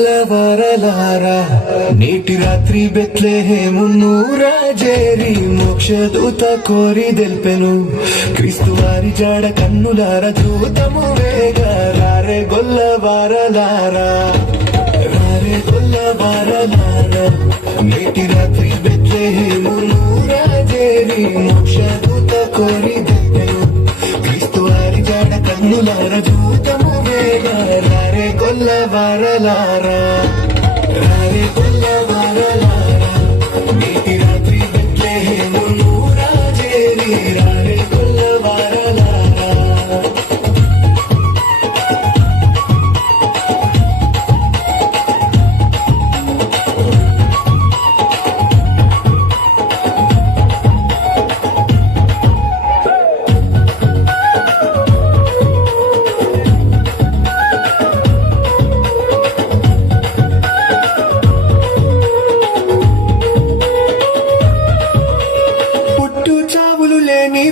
గొల్లవారలారా నేటి రాత్రి బెత్లెహేమును రాజేరి మోక్షదూత కోరి దెల్పెను క్రీస్తు వారి జాడ కన్నులార చూతము వేగా రారే గొల్లవారలారా రారే గొల్లవారలారా నేటి రాత్రి బెత్లెహేమును రాజేరి మోక్షదూత కోరి దెల్పెను క్రీస్తు వారి జాడ కన్నులార చూతము వేగా రారే గొల్లవారలారా రారే గొల్లవారలారా నేటి రాత్రి బెత్లెహేమును రాజేరి రారే గొల్లవారలారా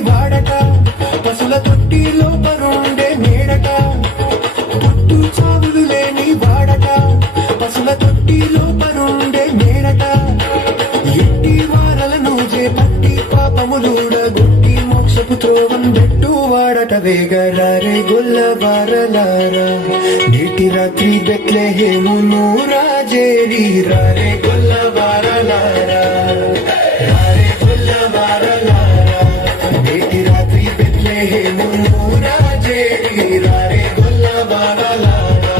వాడట పశుల తొట్టిలో పరుండే మేడట పుట్టు చావులు లేని వాడట పశుల తొట్టిలో పరుండే మేడట ఎట్టి వారలను చేపట్టి పాపములుడ గుట్టి మోక్షపు త్రోవం బెట్టు వాడట వేగరారే గొల్లవారలారా నేటి రాత్రి బెత్లెహేమును రాజేరి రారే గొల్లవారలారా రారే గొల్లవారలారా నేటి రాత్రి బెత్లెహేమును రాజేరి రారే గొల్లవారలారా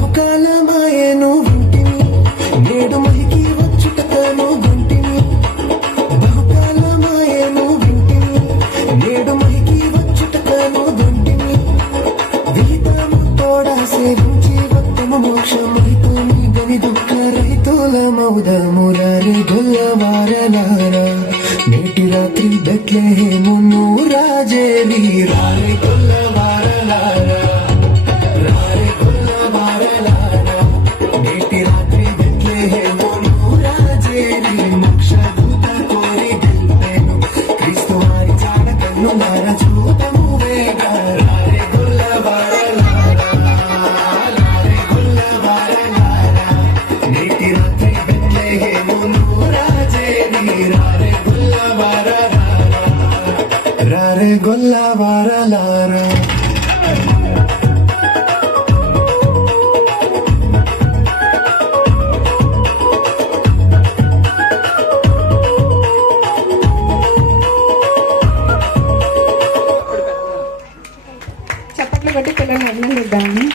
బహుకాలమాయను వింటిని నేడు మహికి వచ్చుటకను గుంటిని బహుకాలమాయను వింటిని నేడు మహికి వచ్చుటకను గుంటిని విహితము తోడ సేవించి వక్తము మోక్షమహితు గని దుఃఖ రహితుల మౌదము రారే గొల్లవారలారా నేటి రాత్రి బెత్లెహేమును రాజేరి రారే గొల్లవారలారా రారే గొల్లవారలారా నేటి రాత్రి బెత్లెహేమును రాజేరి మోక్షదూత కోరి దెల్పెను క్రీస్తు వారి జాడ కన్నులార చూతము వేగా రారే గొల్లవారలారా రారే గొల్లవారలారా నేటి రాత్రి బెత్లెహేమును రాజేరి రారే గొల్లవారలారా రారే గొల్లవారలారా